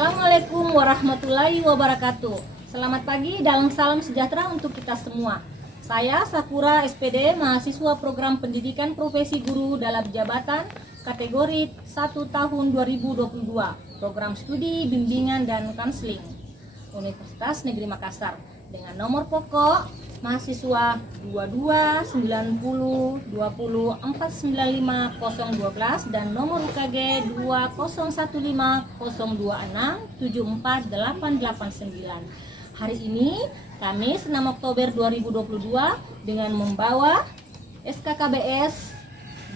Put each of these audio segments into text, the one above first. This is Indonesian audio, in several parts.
Assalamualaikum warahmatullahi wabarakatuh. Selamat pagi dan salam sejahtera untuk kita semua. Saya Sakura SPD, mahasiswa program pendidikan profesi guru dalam jabatan kategori 1 tahun 2022, program studi bimbingan dan konseling Universitas Negeri Makassar dengan nomor pokok mahasiswa 22-90-20-495-012 dan nomor UKG 2015-026-74889. Hari ini Kamis 6 Oktober 2022 dengan membawa SKKBS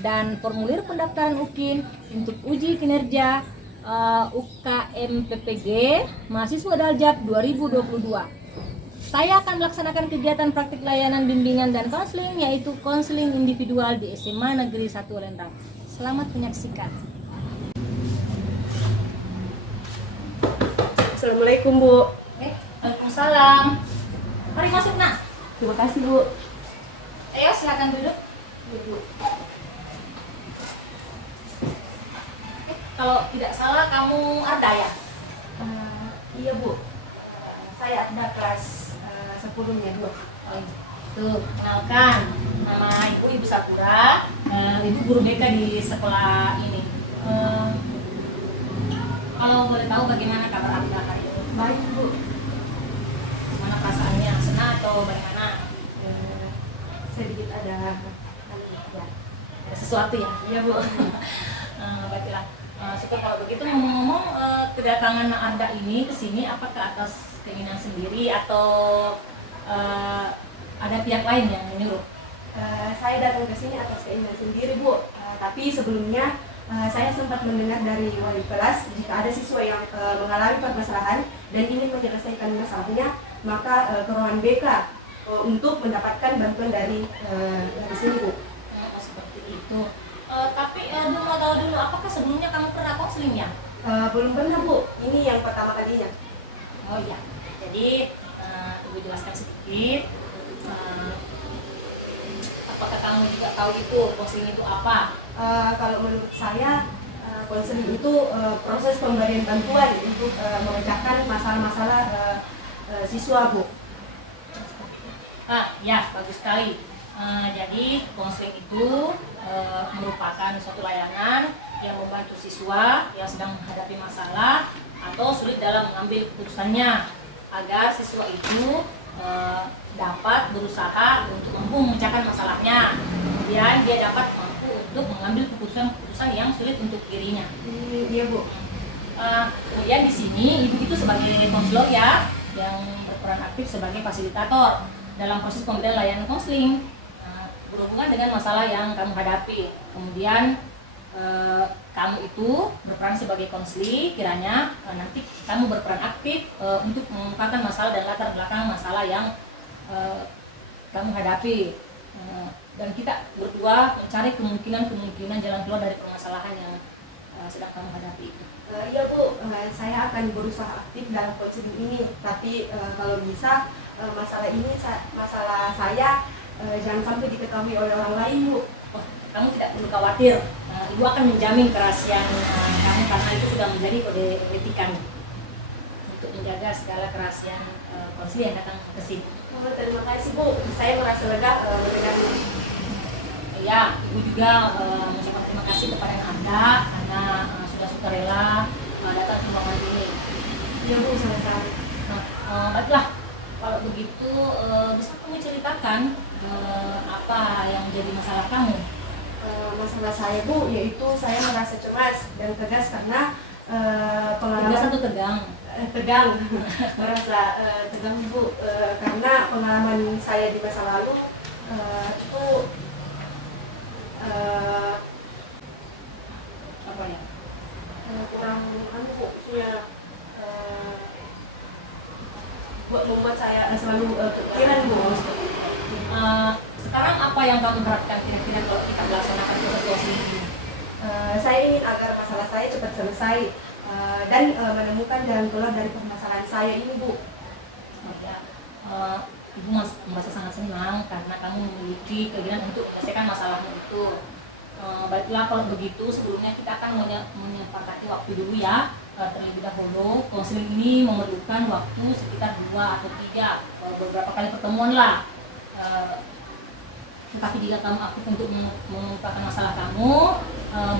dan formulir pendaftaran UKIN untuk uji kinerja UKM PPG mahasiswa Daljab 2022. Saya akan melaksanakan kegiatan praktik layanan bimbingan dan konseling, yaitu konseling individual di SMA Negeri 1 Lembang. Selamat menyaksikan. Assalamualaikum, Bu. Waalaikumsalam. Mari masuk, Nak. Terima kasih, Bu. Ayo silakan duduk. Kalau tidak salah kamu Arda ya? Iya, Bu. Saya ada kelas 10-nya, Bu. Tuh, kenalkan, nama Ibu Sakura, Ibu guru BK di sekolah ini. Kalau boleh tahu bagaimana kabar Arda hari ini? Baik, Bu. Mana perasaannya, senang atau bagaimana? Sedikit ada Ada sesuatu ya? Iya, Bu. Baiklah. Syukur kalau begitu. Ngomong-ngomong, kedatangan Arda ini ke sini apakah atas keinginan sendiri atau ada pihak lain yang menyuruh? Saya datang ke sini atas keinginan sendiri, Bu. Tapi sebelumnya saya sempat mendengar dari wali kelas jika ada siswa yang mengalami permasalahan dan ingin menyelesaikan masalahnya, maka ke ruangan BK untuk mendapatkan bantuan dari sini, Bu. Seperti itu. Tapi mau tahu dulu, apakah sebelumnya kamu pernah konseling ya? Belum pernah, Bu. Ini yang pertama kalinya. Oh iya. Jadi Ibu jelaskan sedikit. Apakah kamu juga tahu itu konseling itu apa? Kalau menurut saya konseling itu proses pemberian bantuan untuk memecahkan masalah-masalah siswa, Bu. Ya, bagus sekali. Jadi konseling itu merupakan suatu layanan yang membantu siswa yang sedang menghadapi masalah atau sulit dalam mengambil keputusannya agar siswa itu dapat berusaha untuk mampu memecahkan masalahnya. Kemudian dia dapat mampu untuk mengambil keputusan yang sulit untuk dirinya. Iya, Bu. Kemudian di sini Ibu itu sebagai konselor ya, yang berperan aktif sebagai fasilitator dalam proses pemberian layanan konseling berhubungan dengan masalah yang kamu hadapi. Kemudian kamu itu berperan sebagai konseling, kiranya nanti kamu berperan aktif untuk mengungkapkan masalah dan latar belakang masalah yang kamu hadapi. Dan kita berdua mencari kemungkinan jalan keluar dari permasalahan yang sedang kamu hadapi. Iya, Bu. Saya akan berusaha aktif dalam konseling ini. Tapi kalau bisa masalah saya jangan sampai diketahui oleh orang lain, Bu. Kamu tidak perlu khawatir. Ibu akan menjamin kerahasiaan kamu karena itu sudah menjadi kode etika untuk menjaga segala kerahasiaan konseling yang datang ke sini. Terima kasih, Bu. Saya merasa lega mendengar ini. Ya, Ibu juga mengucapkan terima kasih kepada Anda karena sudah sukarela datang ke ruangan ini. Iya, Bu, sama-sama. Baiklah, kalau begitu bisa kamu ceritakan apa yang menjadi masalah kamu? Masalah saya, Bu, yaitu saya merasa cemas dan tegas karena pengalaman Tegas atau tegang? tegang merasa tegang, Bu, karena pengalaman saya di masa lalu itu Apa ya? kurang Bu, buat membuat saya selalu kepikiran, Bu. Sekarang apa yang kamu harapkan kira-kira kalau kita melaksanakan proses ini? Saya ingin agar masalah saya cepat selesai dan menemukan jalan keluar dari permasalahan saya ini, Bu. Ibu merasa sangat senang karena kamu memiliki keinginan untuk menyelesaikan masalahmu itu. Baiklah kalau begitu sebelumnya kita akan menyepakati waktu dulu ya terlebih dahulu. Konseling ini memerlukan waktu sekitar 2 atau 3 beberapa kali pertemuan lah. Tetapi jika kamu aktif untuk mengungkapkan masalah kamu,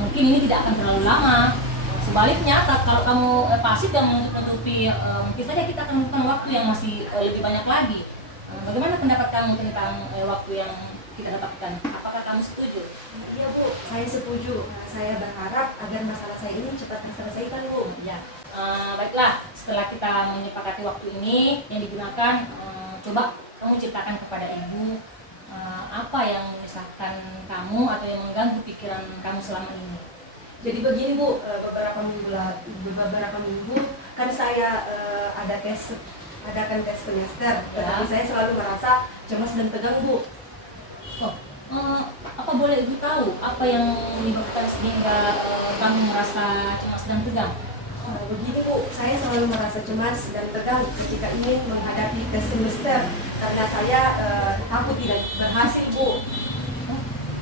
mungkin ini tidak akan terlalu lama. Sebaliknya, kalau kamu pasif dan menutupi, mungkin saja kita akan membutuhkan waktu yang masih lebih banyak lagi. Bagaimana pendapat kamu tentang waktu yang kita dapatkan? Apakah kamu setuju? Iya Bu, saya setuju. Saya berharap agar masalah saya ini cepat terselesaikan Bu. Ya, baiklah. Setelah kita menyepakati waktu ini yang digunakan, coba kamu ceritakan kepada ibu apa yang menyusahkan kamu atau yang mengganggu pikiran kamu selama ini. Jadi begini Bu, beberapa minggu kan saya adakan tes semester, tetapi saya selalu merasa cemas dan tegang Bu. Oh, apa boleh ibu tahu apa yang menyebabkan sehingga kamu merasa cemas dan tegang? Begini Bu, saya selalu merasa cemas dan tegang ketika ingin menghadapi tes semester karena saya takut tidak berhasil Bu.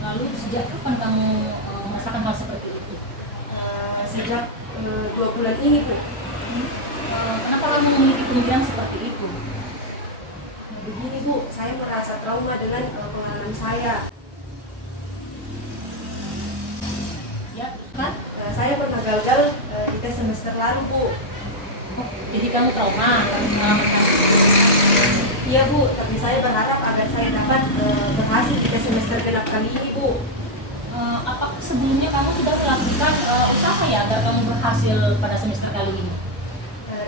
Lalu sejak kapan kamu merasakan hal seperti itu? Sejak 2 bulan ini Bu. Kenapa kamu memiliki pemikiran seperti itu? Begini Bu, saya merasa trauma dengan pengalaman saya. Ya, kan? Saya pernah gagal di tes semester lalu Bu. Jadi kamu trauma dengan pengalaman kamu? Iya Bu, tapi saya berharap agar saya dapat berhasil di tes semester genap kali ini Bu. Apakah sebelumnya kamu sudah melakukan usaha ya agar kamu berhasil pada semester kali ini?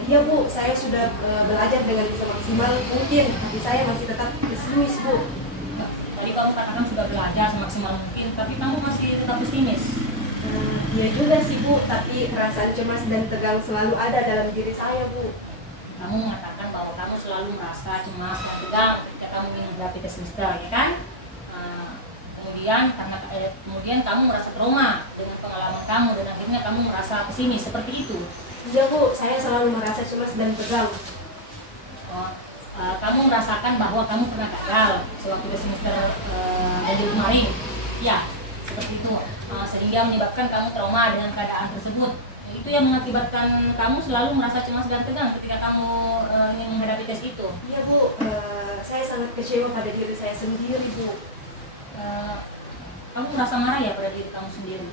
Iya Bu, saya sudah belajar dengan semaksimal mungkin, tapi saya masih tetap pesimis Bu. Tadi kamu katakan sudah belajar semaksimal mungkin, tapi kamu masih tetap pesimis. Iya juga sih Bu, tapi perasaan cemas dan tegang selalu ada dalam diri saya Bu. Kamu mengatakan bahwa kamu selalu merasa cemas dan tegang ketika kamu ingin menghadapi tes semester, ya kan? Kemudian kamu merasa trauma dengan pengalaman kamu dan akhirnya kamu merasa pesimis seperti itu. Iya Bu, saya selalu merasa cemas dan tegang. Kamu merasakan bahwa kamu pernah gagal sewaktu tes semester Ganjil kemarin, ya seperti itu, sehingga menyebabkan kamu trauma dengan keadaan tersebut. Itu yang mengakibatkan kamu selalu merasa cemas dan tegang ketika kamu ingin menghadapi tes itu. Iya Bu, saya sangat kecewa pada diri saya sendiri Bu. Kamu merasa marah ya pada diri kamu sendiri?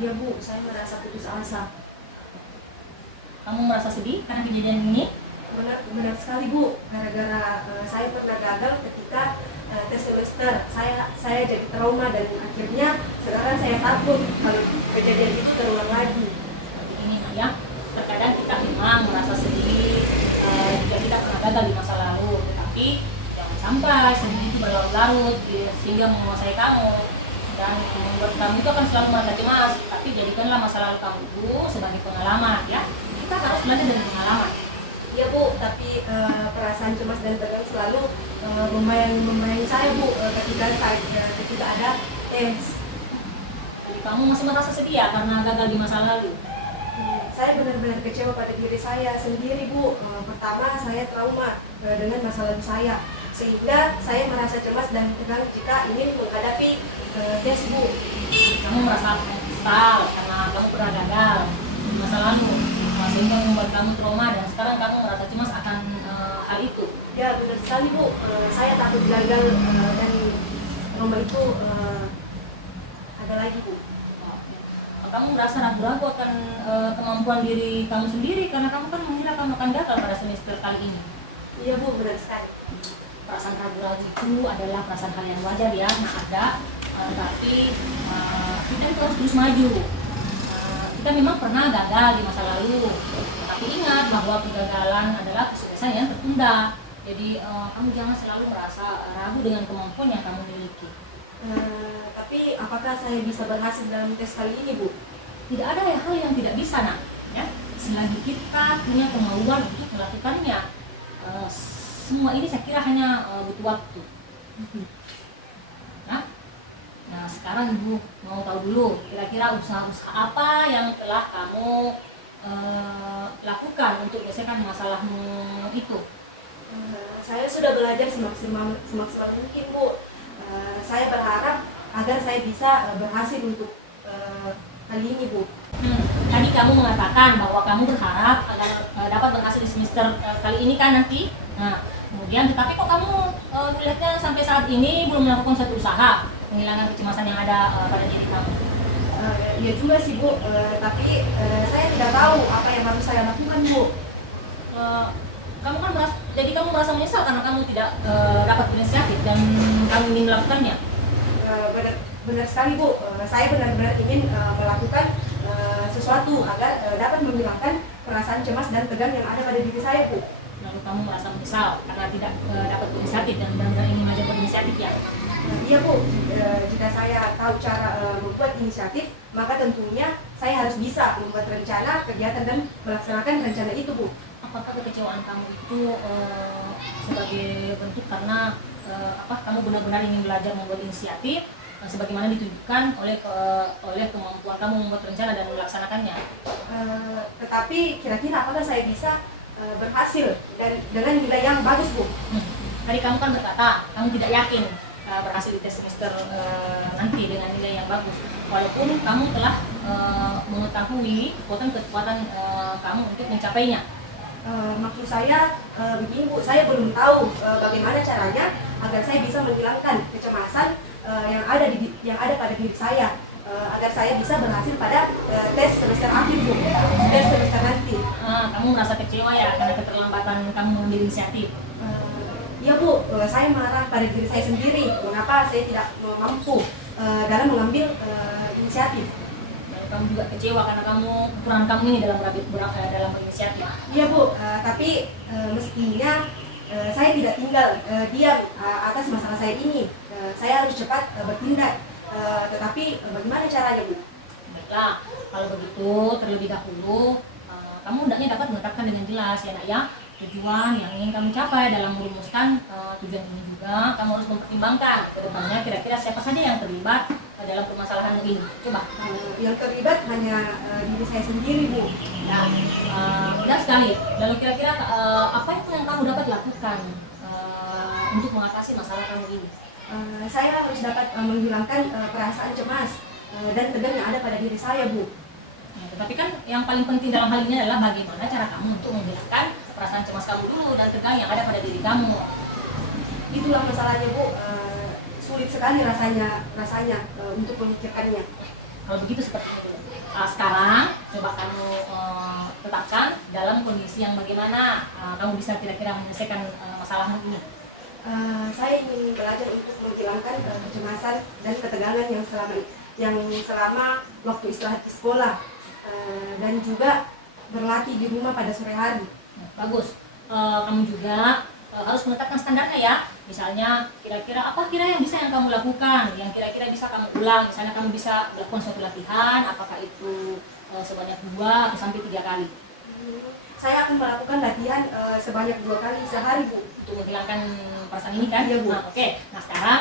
Iya Bu, saya merasa putus asa. Kamu merasa sedih karena kejadian ini? Benar sekali Bu, gara-gara saya pernah gagal ketika tes semester. Saya jadi trauma dan akhirnya sekarang saya takut kalau kejadian itu terulang lagi. Seperti ini ya, terkadang kita memang merasa sedih jika kita pernah gagal di masa lalu, tetapi jangan sampai sedih itu berlarut-larut sehingga menguasai kamu dan membuat kamu itu akan selalu merasa cemas. Tapi jadikanlah masa lalu kamu itu sebagai pengalaman ya. Kita harus belajar dari pengalaman. Iya Bu, tapi perasaan cemas dan tegang selalu membayangi saya Bu ketika ada tes. Jadi kamu masih merasa sedih ya karena gagal di masa lalu? Saya benar-benar kecewa pada diri saya sendiri Bu. Pertama, saya trauma dengan masa lalu saya, sehingga saya merasa cemas dan tegang jika ingin menghadapi tes Bu. Kamu merasa kesal karena kamu pernah gagal di masa lalu, sehingga membuat kamu trauma dan sekarang kamu merasa cemas akan hal itu. Ya benar sekali Bu, saya takut gagal dan trauma itu ada lagi Bu. Kamu merasa ragu-ragu akan kemampuan diri kamu sendiri karena kamu kan mengira kamu akan gagal pada semester kali ini. Iya Bu, benar sekali. Perasaan ragu-ragu itu adalah perasaan hal yang wajar ya, ada, tapi kita itu harus terus maju. Kita memang pernah gagal di masa lalu, tapi ingat bahwa kegagalan adalah kesuksesan yang tertunda. Jadi kamu jangan selalu merasa ragu dengan kemampuan yang kamu miliki. Tapi apakah saya bisa berhasil dalam tes kali ini Bu? Tidak ada hal yang tidak bisa nak, ya. Selagi kita punya kemauan untuk melakukannya, semua ini saya kira hanya butuh waktu. Nah sekarang Ibu mau tahu dulu kira-kira usaha-usaha apa yang telah kamu lakukan untuk menyelesaikan masalahmu itu. Saya sudah belajar semaksimal mungkin Bu. Saya berharap agar saya bisa berhasil untuk kali ini Bu. Tadi kamu kamu mengatakan bahwa kamu berharap agar dapat berhasil di semester kali ini kan nanti. Nah, kemudian tetapi kok kamu melihatnya sampai saat ini belum melakukan suatu usaha menghilangkan kecemasan yang ada pada diri kamu? Ya juga sih Bu, tapi saya tidak tahu apa yang harus saya lakukan Bu. Kamu kan jadi kamu merasa menyesal karena kamu tidak dapat berinisiatif dan kamu ingin melakukannya. Benar sekali Bu, saya benar-benar ingin melakukan sesuatu agar dapat menghilangkan perasaan cemas dan tegang yang ada pada diri saya Bu. Lalu kamu merasa menyesal karena tidak dapat berinisiatif dan benar-benar ingin mengajar berinisiatif ya? Iya Bu, jika saya tahu cara membuat inisiatif, maka tentunya saya harus bisa membuat rencana, kegiatan dan melaksanakan rencana itu Bu. Apakah kekecewaan kamu itu sebagai bentuk karena kamu benar-benar ingin belajar membuat inisiatif sebagaimana ditunjukkan oleh kemampuan kamu membuat rencana dan melaksanakannya? Tetapi kira-kira apakah saya bisa berhasil dan dengan nilai yang bagus Bu? Tadi kamu kan berkata kamu tidak yakin berhasil di tes semester nanti dengan nilai yang bagus, walaupun kamu telah mengetahui kekuatan kamu untuk mencapainya. Maksud saya begini Bu, saya belum tahu bagaimana caranya agar saya bisa menghilangkan kecemasan yang ada pada diri saya, agar saya bisa berhasil pada tes semester akhir Bu, tes semester nanti. Kamu merasa kecewa ya karena keterlambatan kamu mengambil inisiatif? Iya Bu, saya marah pada diri saya sendiri, mengapa saya tidak mampu dalam mengambil inisiatif. Kamu juga kecewa karena kekurangan kamu ini dalam berinisiatif. Iya Bu, tapi mestinya saya tidak tinggal diam atas masalah saya ini. Saya harus cepat bertindak. Tetapi bagaimana caranya Bu? Baiklah, kalau begitu terlebih dahulu kamu hendaknya dapat menetapkan dengan jelas ya nak ya tujuan yang ingin kamu capai. Dalam merumuskan tujuan ini juga kamu harus mempertimbangkan ke depannya kira-kira siapa saja yang terlibat dalam permasalahan ini. Coba. Yang terlibat hanya diri saya sendiri Bu. Nah, mudah sekali. Lalu kira-kira apa yang kamu dapat lakukan untuk mengatasi masalah kamu ini? Saya harus dapat menghilangkan perasaan cemas dan tegang yang ada pada diri saya Bu. Nah, tetapi kan yang paling penting dalam hal ini adalah bagaimana cara kamu untuk menghilangkan perasaan cemas kamu dulu dan tegang yang ada pada diri kamu. Itulah masalahnya Bu, sulit sekali rasanya untuk memikirkannya. Kalau begitu seperti itu. Sekarang coba kamu tetapkan dalam kondisi yang bagaimana kamu bisa kira-kira menyelesaikan masalahmu ini. Saya ingin belajar untuk menghilangkan kecemasan dan ketegangan yang selama waktu istirahat di sekolah, dan juga berlatih di rumah pada sore hari. Bagus. Kamu juga harus menetapkan standarnya ya. Misalnya kira-kira apa yang bisa yang kamu lakukan, yang kira-kira bisa kamu ulang. Misalnya kamu bisa melakukan suatu latihan, apakah itu sebanyak 2 atau sampai 3 kali. Saya akan melakukan latihan sebanyak 2 kali sehari Bu, untuk menghilangkan perasaan ini kan? Iya Bu. Oke. Nah sekarang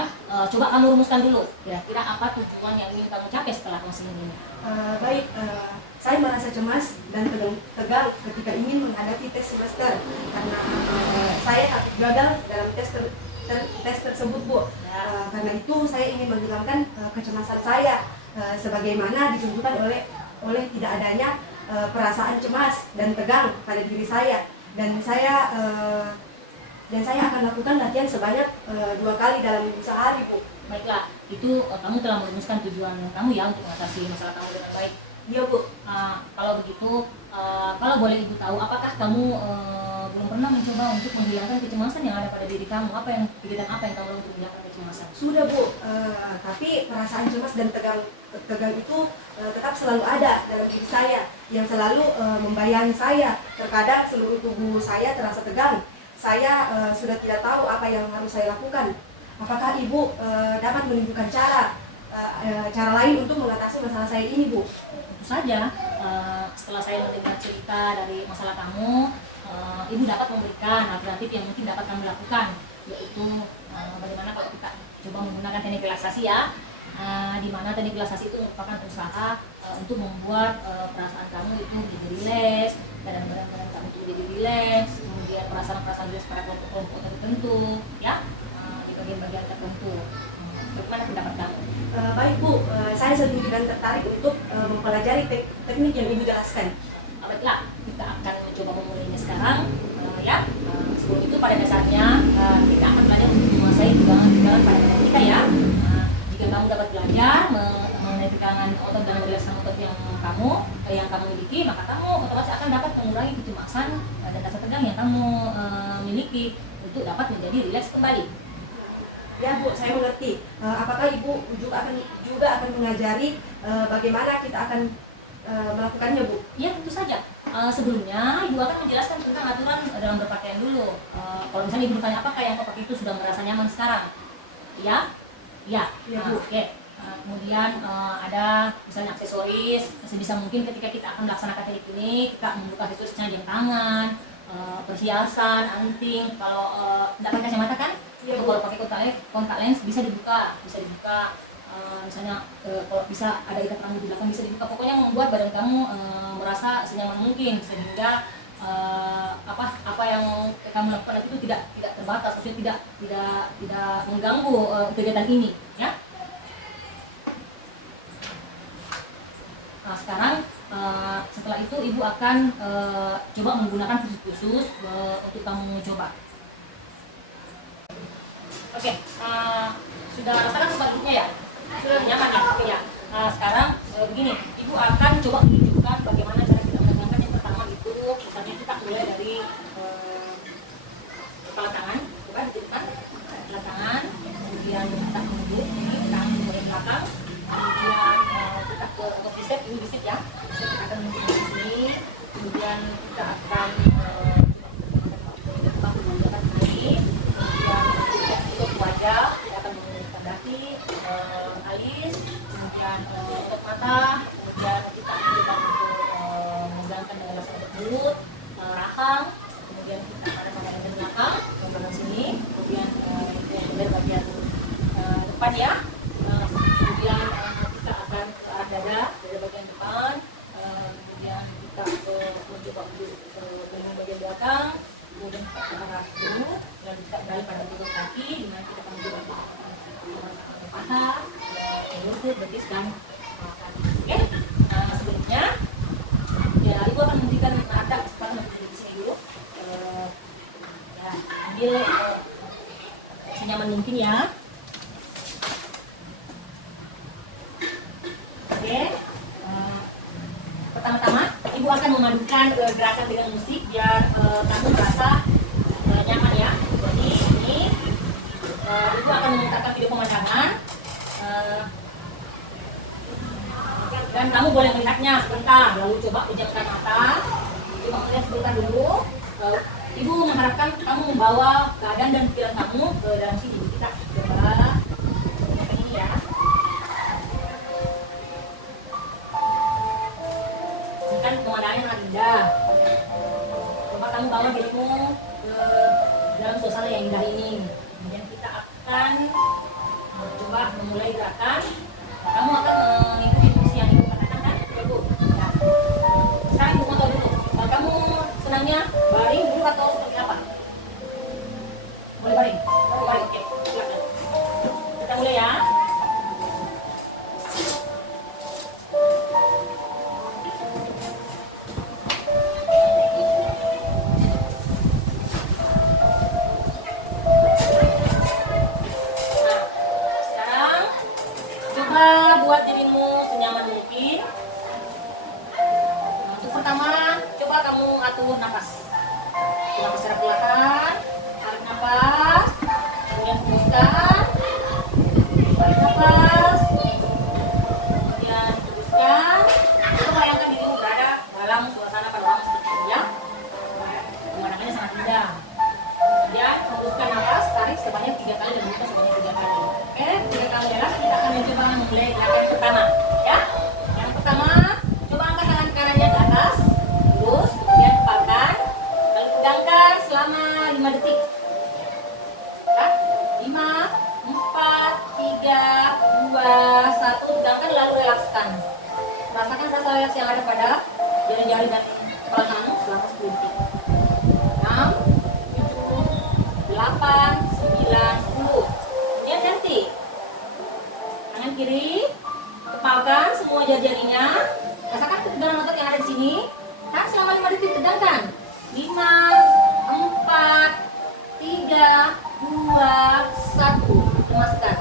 coba kamu rumuskan dulu kira-kira apa tujuan yang ingin kamu capai setelah konseling ini. Baik, saya merasa cemas dan tegang ketika ingin menghadapi tes semester karena saya takut gagal dalam tes tersebut Bu. Karena itu saya ingin menghilangkan kecemasan saya sebagaimana ditunjukkan oleh tidak adanya perasaan cemas dan tegang pada diri saya, dan saya akan lakukan latihan sebanyak 2 kali dalam sehari Bu. Baiklah, itu kamu telah merumuskan tujuan kamu ya untuk mengatasi masalah kamu dengan baik. Iya Bu. Kalau begitu, kalau boleh Ibu tahu, apakah kamu belum pernah mencoba untuk menghilangkan kecemasan yang ada pada diri kamu? Kegiatan apa yang kamu lakukan untuk menghilangkan kecemasan? Sudah Bu, tapi perasaan cemas dan tegang itu tetap selalu ada dalam diri saya, yang selalu membayangi saya. Terkadang seluruh tubuh saya terasa tegang. Saya sudah tidak tahu apa yang harus saya lakukan. Apakah Ibu dapat menunjukkan cara lain untuk mengatasi masalah saya ini Bu? Tentu saja, setelah saya mendengar cerita dari masalah kamu, Ibu dapat memberikan alternatif yang mungkin dapat kamu lakukan, yaitu bagaimana kalau kita coba menggunakan teknik relaksasi ya, di mana teknik relaksasi itu merupakan usaha untuk membuat perasaan kamu itu menjadi rileks, badan-badan kamu itu menjadi rileks, kemudian perasaan-perasaan rileks pada kelompok-kelompok tertentu, ya, di bagian-bagian tertentu. Bagaimana pendapat kamu? Baik Bu, saya setuju dan tertarik untuk mempelajari teknik yang Ibu jelaskan. Baiklah, kita akan mencoba memulainya sekarang. Ya, sebelum itu pada dasarnya kita akan belajar untuk menguasai tegangan pada badan kita ya. Jika kamu dapat belajar mengenai tegangan otot dan relaksasi otot yang kamu miliki, maka kamu otomatis akan dapat mengurangi kecemasan dan rasa tegang yang kamu miliki untuk dapat menjadi rileks kembali. Ya Bu, saya mengerti. Apakah Ibu juga akan mengajari bagaimana kita akan melakukannya Bu? Ya, tentu saja. Sebelumnya Ibu akan menjelaskan tentang aturan dalam berpakaian dulu. Kalau misalnya Ibu bertanya apakah yang kau pakai itu sudah merasa nyaman sekarang? Ya? Ya. Ya, Bu. Oke. Kemudian ada misalnya aksesoris. Sebisa mungkin ketika kita akan melaksanakan teknik ini, kita membuka aksesorisnya jam tangan, perhiasan, anting. Kalau tidak pakai kacamata kan? Iya, Kalau pakai kontak lens bisa dibuka. Misalnya kalau bisa ada ikat rambut di belakang bisa dibuka. Pokoknya membuat badan kamu merasa senyaman mungkin sehingga apa yang kamu lakukan itu tidak terbatas, maksudnya tidak mengganggu kegiatan ini, ya. Nah, sekarang setelah itu Ibu akan coba menggunakan khusus untuk kamu coba. Oke, sudah rasakan sebaliknya ya? Sudah nyaman ya? Oke ya. Nah, sekarang begini, Ibu akan coba menunjukkan bagaimana cara kita menegangkan. Yang pertama itu, misalnya kita mulai dari kepala tangan, coba ditutupan kepala tangan, kemudian kita menunduk, ini tangan dari belakang, kemudian kita ke bicep, ini bicep ya, bicep kita akan menunduk di sini, kemudian kita akan menggunakan kaki, kemudian kita tutup wajah, kita akan menggunakan dahi, alis, kemudian otot mata, kemudian kita akan menegangkan dengan rasa otot mulut, rahang, kemudian kita akan menggunakan belakang, belakang sini, kemudian dari bagian depan ya, kemudian kita akan ke arah dada bagian depan, kemudian kita mencoba ke bagian belakang, kemudian kita ke arah tubuh, dan kita kembali pada bentuk kaki, di mana kita akan mencoba paha, lutut, betis, dan kaki. Oke, sebelumnya ya Ibu akan memberikan ada kesempatan untuk duduk di sini dulu. Ya, ambil senyaman mungkin ya. Oke, pertama-tama Ibu akan memadukan gerakan dengan musik biar kamu merasa nyaman ya. Jadi ini Ibu akan memutarkan video pemandangan dan kamu boleh melihatnya sebentar, lalu coba pejamkan mata, coba melihat sebentar dulu. Ibu mengharapkan kamu membawa keadaan dan pikiran kamu ke dalam sini. Kita coba seperti ini ya. Ini kan pemandangannya sangat indah. Coba kamu bawa dirimu ke dalam suasana yang indah ini. Kemudian kita akan coba memulai gerakan. Kamu akan mengikuti fungsi yang Ibu katakan kan? Ibu. Ya. Sekarang Ibu mau tahu dulu. Kamu senangnya baring dulu atau seperti apa? Boleh baring? Baring, oke. Silakan. Kita mulai ya. Buat dirimu senyaman mungkin. Untuk pertama, coba kamu atur nafas. Nafas secara perlahan, tarik nafas, kemudian hembuskan, tarik nafas, kemudian hembuskan. Coba bayangkan dirimu berada dalam suasana panorama seperti ini ya. Pemandangannya sangat indah. Kemudian hembuskan nafas, tarik sebanyak 3 kali dan hembuskan sebanyak 3 kali. Oke, 3 kali ya. Kita akan mencoba memulai gerakan yang pertama, ya. Yang pertama, coba angkat tangan kanannya ke atas, terus kemudian kepalkan, lalu pegangkan selama 5 detik. Ya, 5, 4, 3, 2, 1, pegangkan lalu relakskan. Rasakan rasa relaks yang ada pada jari-jari dan kepala kamu selama 10 detik. 6, 7, 8, 9, 10. Kemudian berhenti. kiri, kepalkan semua jari-jarinya. Rasakan ketegangan otot yang ada di sini. Tahan selama 5 detik, tegangkan. 5, 4, 3, 2, 1. Lemaskan.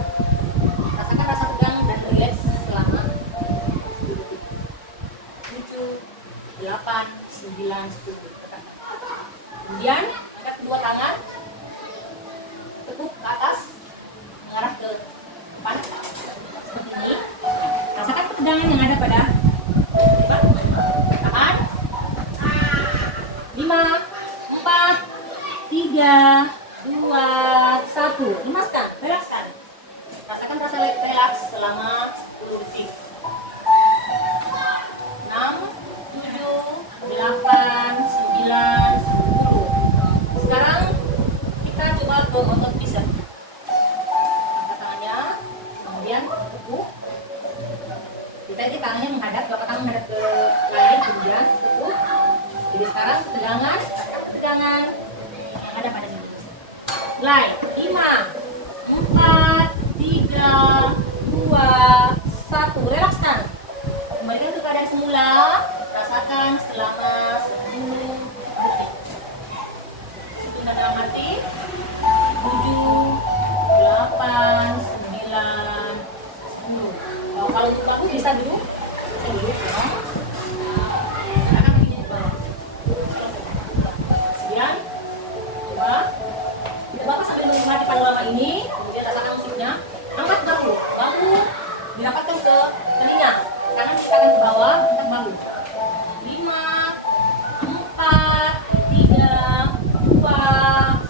Rasakan rasa tegang dan rileks selama 10 detik. 7, 8, 9, 10. Kemudian angkat kedua tangan, tekuk ke atas, mengarah ke depan seperti ini. Rasakan ketegangan yang ada pada tahan. 5, 4, 3, 2, 1. Lemaskan, relakskan. Rasakan rasa relaks selama 10 detik. 6, 7, 8, 9, 10. Sekarang kita coba ke otot bicep. Angkat tangannya, kemudian tekuk. Kita ini tangannya menghadap, telapak tangan menghadap ke langit, kemudian tekuk. Jadi sekarang ketegangan yang ada pada sini. Mulai. 5, 4, 3, 2, 1. Relakskan. Kembalikan ke keadaan semula. Rasakan selama 10 detik. Hitung dalam hati. 7, 8, 9, 10. Kalau untuk aku bisa duduk. Bisa duduk. Rasakan begini di bawah. Kemudian coba tidak apa sambil menikmati panorama ini. Kemudian rasakan musiknya. Angkat bahu dirapatkan ke telinga. Tangan kita akan ke bawah, angkat bahu. 5, 4, 3, 2,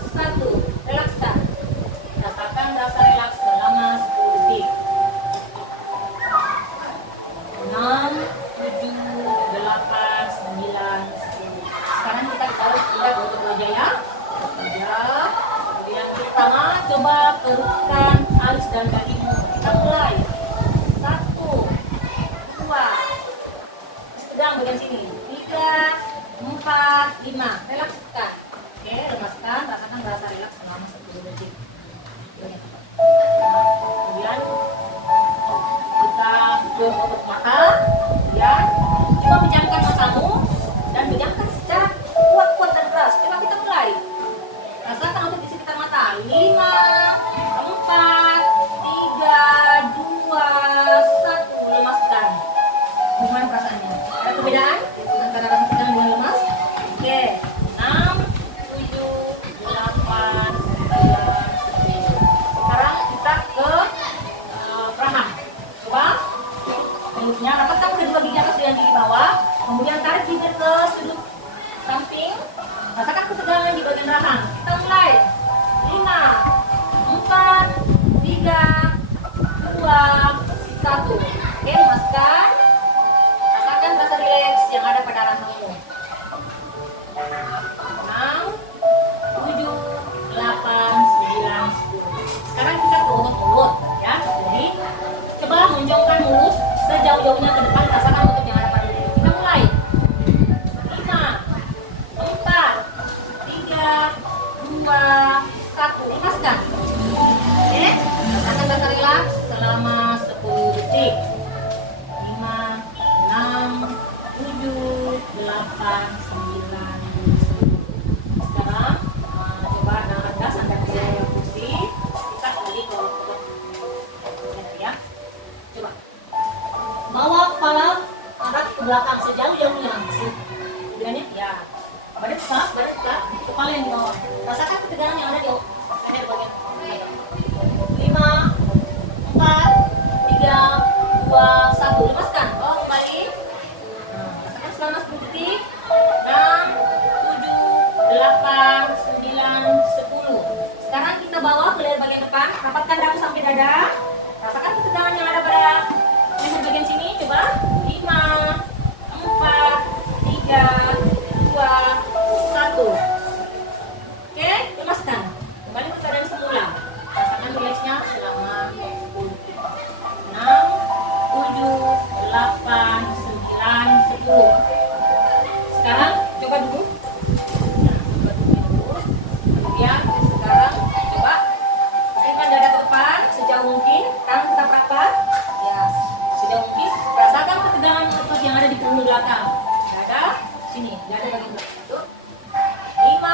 1. Relakskan. Rasakan rasa relaks selama 10 detik. 6, 7, 8, 9, 10. Sekarang kita taruh untuk wajah ya. Kemudian pertama coba kerukkan alis dan kakimu. Kita mulai. 1, 2. Tegang bagian sini. 3, 4, 5. Relakskan. Oke, lemaskan. Rasakan rasa relaks selama 10 detik. Kemudian kita ke otot mata. Kemudian coba pejamkan matamu dan pejamkan secara kuat-kuat dan keras. Coba kita mulai. Rasakan otot di sekitar mata. 5, 4, 3, 2, 1. Lemaskan. Gimana perasaannya? Ada perbedaan antara rasa tegang dengan lemas? Oke. 6, 7, 8, 9, 10. Sekarang kita ke perahang. Coba mulutnya rapatkan kedua gigi atas dan gigi bawah. Kemudian tarik bibir ke sudut samping. Rasakan ketegangan di bagian rahang. Kita mulai. 5, 4, 3, 2, 1. Oke, lemaskan. Rasakan rasa rileks yang ada pada rahangmu. 6, 7, 8, 9, 10. Sekarang kita ke otot mulut ya. Jadi coba menjongkan mulut sejauh-jauhnya ke depan. Rasakan otot yang ada pada mulut. Kita mulai. 5, 4, 3, 2, 1. Lepaskan. Oke, rasakan rasa relaks selama 10 detik. 5, 6, 7, 8, 9, 10. Sekarang coba nahan gas Anda ke kursi. Kita kembali ke otot ya. Coba bawa kepala arah ke belakang sejauh-jauhnya. Kemudiannya ya. Badan tegak, kepala yang di bawah. Rasakan ketegangan yang ada di bagian 5, 4, 3, 2, 1. Lepaskan. Bawa kembali. Rasakan selama 10 detik. 6, 7, 8, 9, 10. Sekarang kita bawa ke leher bagian depan. Rapatkan dagu sampai dada. Rasakan ketegangan yang ada pada leher bagian sini. Coba. 5, 4, 3, 2, 1. Oke, lepaskan. Kembali ke keadaan semula. Rasakan rileksnya selama 10 detik. 6, 7, 8, 9, 10. Sekarang coba duduk. Nah, coba duduk terus. Kemudian sekarang coba pasangkan dada ke depan sejauh mungkin. Tangan tetap rapat. punggung belakang. Dada sini, dada bagian belakang. Satu, 5,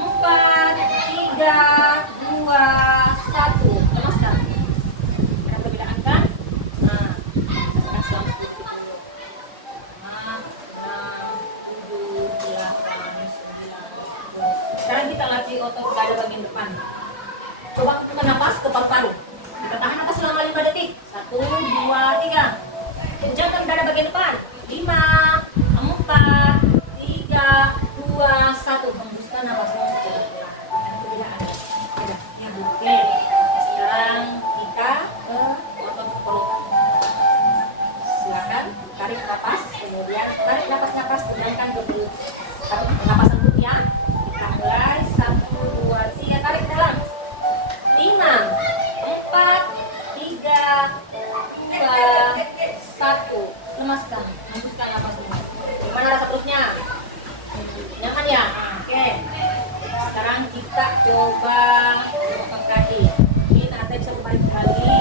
4, 3, 2, 1. Lemaskan. Ada perbedaan kan? Nah, rasakan selama 10 detik dulu. 5, 6, 7, 8, 9, 10. Sekarang kita latih otot dada bagian depan. Coba buka napas ke paru-paru. Kita tahan napas selama 5 detik. 1, 2, 3. Kencangkan dada bagian depan. 5, 4, 3, 2, 1. Hembuskan napasmu secara perlahan. Ada perbedaan. Sudah, ya Bu. Oke. Sekarang kita ke otot perut. Silakan tarik napas, kemudian tarik napas, tegangkan ke perut. Tarik napasan perut ya. Kita mulai 1, 2, 3. Tarik dalam. 5, 4, 3, 2, 1. Lemaskan, hembuskan napasmu. Gimana rasa perutnya? Nyaman ya? Oke. Sekarang kita coba potong kaki. Ini nanti bisa berbalik kembali.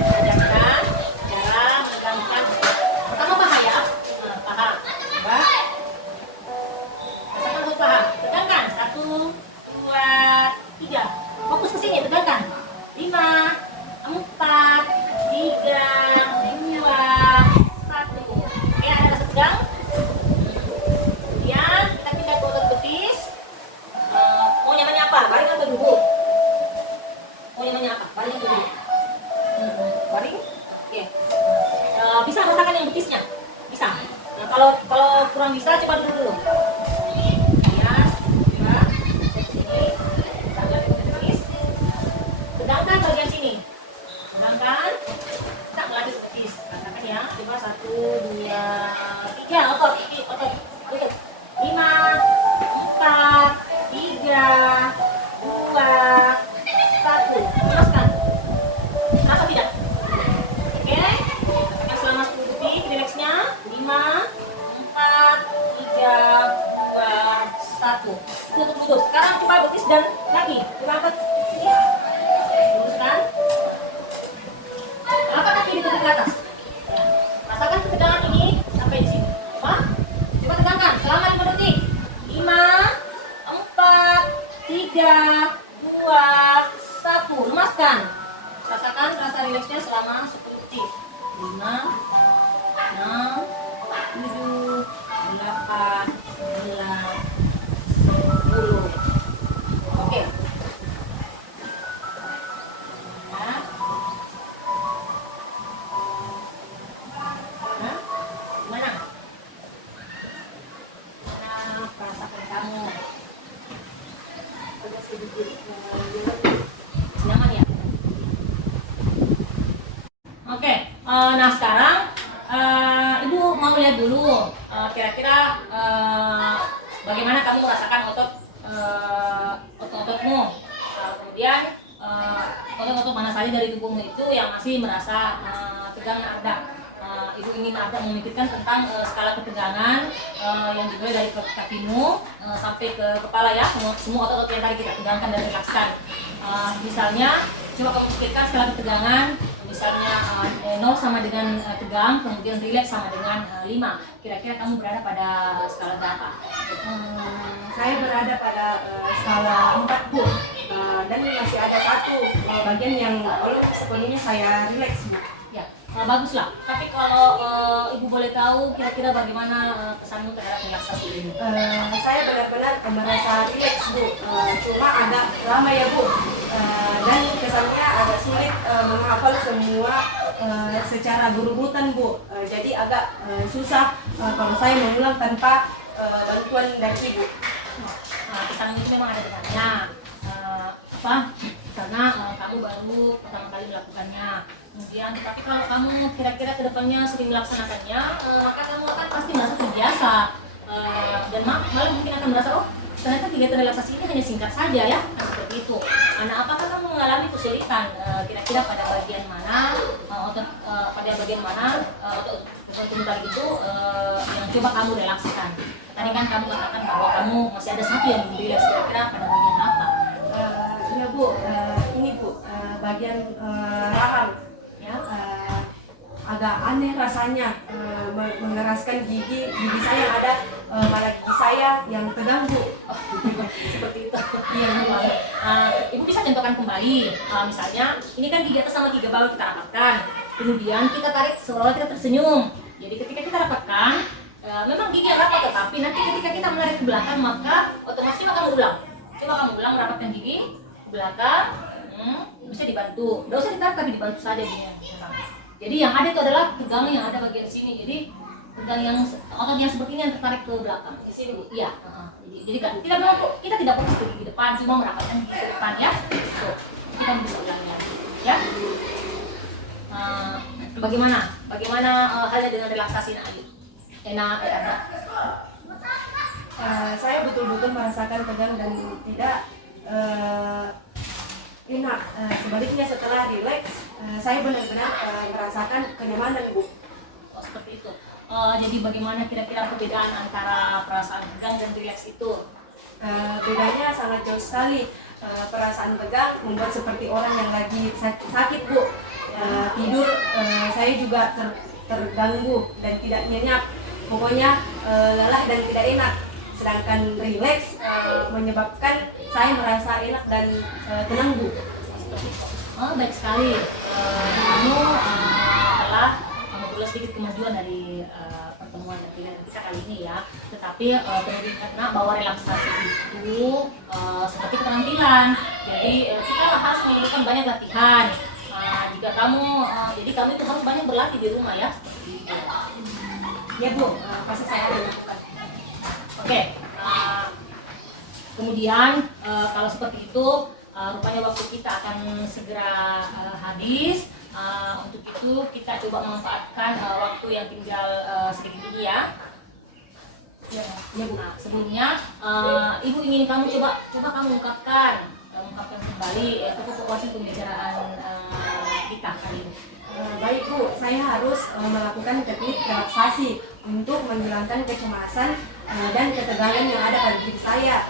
Ajarkan cara menegangkan. Pertama paha ya. Nah, paha. Coba. Rasakan perut paha. Tegangkan. 1, 2, 3. Fokus ke sini, tegangkan. 5, 4, 3, 2, 1. Oke, ada rasa tegang. Kemudian kita pindah ke otot betis. Mau nyamannya apa? Baring atau duduk? Mau nyamannya apa? Baring atau duduk? Baring? Oke. Bisa rasakan yang betisnya? Bisa. Nah, kalau kurang bisa, coba duduk dulu. Ya, coba. Sini. Tangan ke betis. Tegangkan bagian sini. Tegangkan. Kita melatih betis. Rasakan ya. Coba 1, 2, 3. Otot. Otot. Tutup. 5, 4, 3, 2, 1. Lepaskan. Terasa tidak? Oke. Rasakan selama 10 detik. Rileksnya. 5, 4, 3, 2, 1. Tutup dulu. Sekarang coba betis dan kaki. Coba angkat. Luruskan. Angkat kaki ditutup ke atas. Ya. Rasakan ketegangan ini sampai di sini. Coba tegangkan selama 5 detik. 5, 4, 3, 2, 1. Lemaskan. Rasakan rasa rileksnya selama 10 detik. 5, 6, 7, 8, 9, 10. Oke. Nah. Gimana? Rasakan kamu agak sedikit nyaman ya. Oke, nah sekarang ibu mau lihat dulu kira-kira bagaimana kamu merasakan otot-ototmu. Kemudian otot-otot mana saja dari tubuhmu itu yang masih merasa tegang ada. Ibu ingin agak memikirkan tentang skala ketegangan yang dimulai dari kakimu sampai ke kepala ya, semua otot-otot yang tadi kita tegangkan dan relakskan. Misalnya, coba kamu pikirkan skala ketegangan, misalnya 0 sama dengan tegang, kemudian rileks sama dengan 5. Kira-kira kamu berada pada skala berapa? Saya berada pada skala 4 Bu. Dan masih ada satu bagian yang belum sepenuhnya saya rileks Bu. Ya, baguslah. Tapi kalau ibu boleh tahu kira-kira bagaimana kesanmu terhadap relaksasi ini? Saya benar-benar merasa rileks Bu. Cuma agak lama ya Bu. Dan kesannya agak sulit menghafal semua secara berurutan Bu. Jadi agak susah kalau saya mengulang tanpa bantuan dari Ibu. Nah, kesan itu memang ada dengannya. Karena kamu baru pertama kali melakukannya. Kemudian, tapi kalau kamu kira-kira kedepannya sering melaksanakannya, maka kamu akan pasti merasa terbiasa dan malah mungkin akan merasa, oh ternyata kegiatan relaksasi ini hanya singkat saja ya, seperti itu. Nah, apakah kamu mengalami kesulitan kira-kira pada bagian mana otot tubuh tadi itu yang coba kamu relakskan? Tadi kan kamu katakan bahwa kamu masih ada satu yang rileks, kira-kira pada bagian apa? Iya Bu, ini Bu, bagian rahang ya, agak aneh rasanya mengeraskan gigi saya yang ada malah gigi saya yang terganggu. Seperti itu. Iya Bu. Ibu bisa contohkan kembali, misalnya ini kan gigi atas sama gigi bawah kita rapatkan, kemudian kita tarik seolah kita tersenyum. Jadi ketika kita rapatkan, memang gigi yang rapat, tetapi nanti ketika kita menarik ke belakang maka otomatis kamu ulang. Coba kamu ulang merapatkan gigi ke belakang, bisa dibantu. Nggak usah ditarik tapi dibantu saja giginya. Jadi yang ada itu adalah tegangan yang ada bagian sini. Jadi tegang yang otot yang seperti ini yang tertarik ke belakang. Di sini Bu. Iya. Jadi kan kita tidak fokus ke gigi depan, cuma merapatkan gigi ke depan ya. Tuh, kita bisa ulangnya. Ya. Bagaimana halnya dengan relaksasi Ayu? Enak. Saya betul-betul merasakan tegang dan tidak enak. Sebaliknya setelah rileks, saya benar-benar merasakan kenyamanan Bu. Oh, seperti itu. Jadi bagaimana kira-kira perbedaan antara perasaan tegang dan rileks itu? Bedanya sangat jauh sekali. Perasaan tegang membuat seperti orang yang lagi sakit Bu. Tidur saya juga terganggu dan tidak nyenyak. Pokoknya lelah dan tidak enak. Sedangkan rileks menyebabkan saya merasa enak dan tenang Bu. Oh, baik sekali. Kamu telah memperoleh sedikit kemajuan dari pertemuan kita kali ini ya. Tetapi perlu diingat bahwa relaksasi itu seperti keterampilan. Jadi kita harus memerlukan banyak latihan. Jika jadi kamu itu harus banyak berlatih di rumah ya. Seperti itu. Ya Bu, pasti saya akan lakukan. Oke. Kemudian kalau seperti itu, rupanya waktu kita akan segera habis. Untuk itu kita coba memanfaatkan waktu yang tinggal sedikit ini ya. Ya Bu. Nah, sebelumnya Ibu ingin kamu coba kamu ungkapkan kembali pokok-pokok pembicaraan kita kali ini. Baik Bu, saya harus melakukan teknik relaksasi untuk menghilangkan kecemasan dan ketegangan yang ada pada diri saya,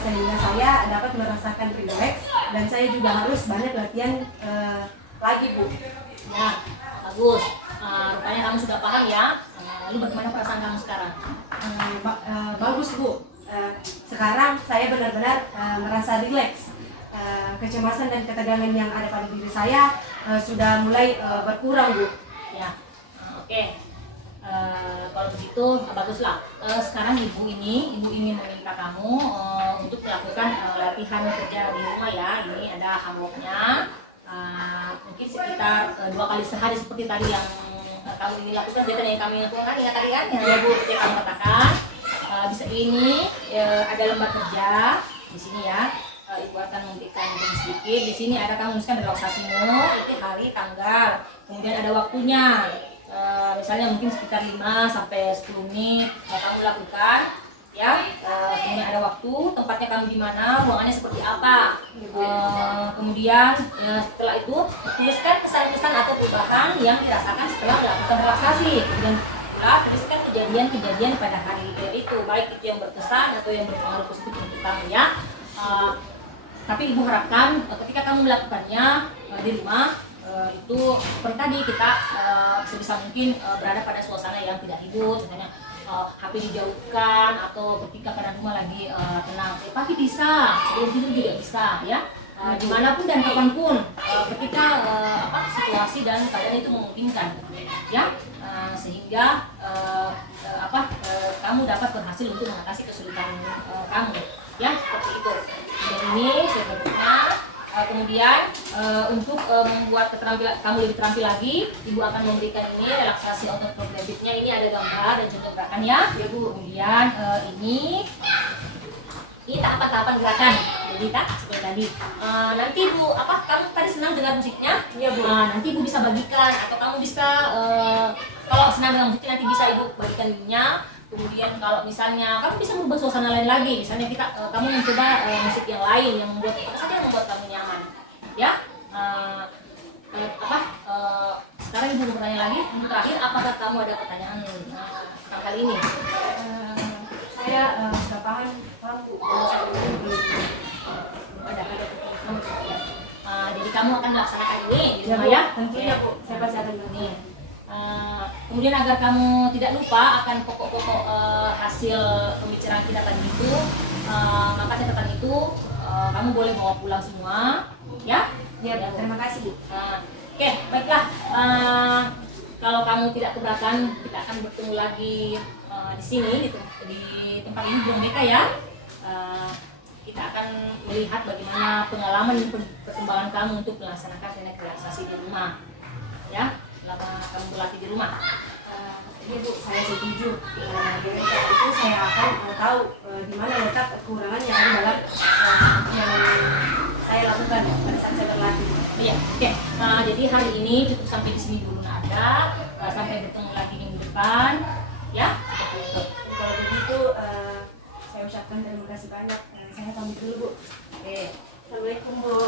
sehingga saya dapat merasakan rileks, dan saya juga harus banyak latihan lagi Bu. Ya, bagus. Rupanya kamu sudah paham ya. Lalu bagaimana perasaan kamu sekarang? Bagus Bu. Sekarang saya benar-benar merasa rileks. Kecemasan dan ketegangan yang ada pada diri saya sudah mulai berkurang Bu. Ya, oke. Kalau begitu baguslah. Sekarang ibu ingin meminta kamu untuk melakukan latihan kerja di rumah ya. Ini ada hammocknya. Mungkin sekitar 2 kali sehari seperti tadi yang kamu ingin lakukan, kegiatan yang kami lakukan ya tadi kan yang ibu kamu katakan. Bisa ini ada lembar kerja di sini ya. Ibu akan memberikan sedikit. Di sini ada kamu tuliskan relaksasimu, itu hari, tanggal, kemudian ada waktunya. Misalnya mungkin sekitar 5 sampai 10 menit kamu lakukan ya. Kemudian ada waktu, tempatnya kamu di mana, ruangannya seperti apa. Kemudian setelah itu tuliskan kesan-kesan atau perubahan yang dirasakan setelah melakukan relaksasi. Kemudian tuliskan kejadian-kejadian pada hari itu, baik itu yang berkesan atau yang berpengaruh positif untuk kamu ya. Tapi ibu harapkan ketika kamu melakukannya di rumah itu seperti tadi kita sebisa mungkin berada pada suasana yang tidak ribut, misalnya HP dijauhkan, atau ketika keadaan rumah lagi tenang, pagi bisa, sebelum tidur juga bisa ya. Dimanapun dan kapanpun ketika situasi dan keadaan itu memungkinkan ya, sehingga kamu dapat berhasil untuk mengatasi kesulitan kamu ya, seperti itu. Dan ini sebenarnya kemudian untuk membuat keterampilan kamu lebih terampil lagi, ibu akan memberikan ini relaksasi otot progresifnya. Ini ada gambar dan contoh gerakan ya Bu. Kemudian ini tahapan-tahapan gerakan. Jadi seperti tadi. Nanti Bu, kamu tadi senang dengar musiknya? Iya Bu. Nanti ibu bisa bagikan, atau kamu bisa kalau senang dengan musik nanti bisa ibu bagikan linknya. Kemudian kalau misalnya kamu bisa merubah suasana lain lagi, misalnya kamu mencoba musik yang lain yang membuat kamu nyaman, ya. Sekarang ibu bertanya lagi. Untuk terakhir, apakah kamu ada pertanyaan kali ini? Saya sudah paham Bu. Ada. Jadi kamu akan melaksanakan ini di rumah ya? Tentunya Bu. Saya pasti akan ini. Kemudian agar kamu tidak lupa akan pokok-pokok hasil pembicaraan kita tadi itu, maka catatan itu kamu boleh bawa pulang semua, ya? Ya, Bu. Terima kasih. Oke, baiklah. Kalau kamu tidak keberatan, kita akan bertemu lagi di sini, di tempat ini Bu Meka ya. Kita akan melihat bagaimana pengalaman dan perkembangan kamu untuk melaksanakan teknik relaksasi di rumah, ya, selama kamu berlatih di rumah. Iya Bu, saya setuju. Dengan cara itu saya akan tahu di mana letak kekurangan yang ada dalam yang saya lakukan pada saat saya berlatih. Iya, oke. Jadi hari ini cukup sampai di sini dulu Nada. Sampai bertemu lagi minggu depan, ya. Kalau begitu, saya ucapkan terima kasih banyak. Saya pamit dulu Bu. Oke. Assalamualaikum Bu.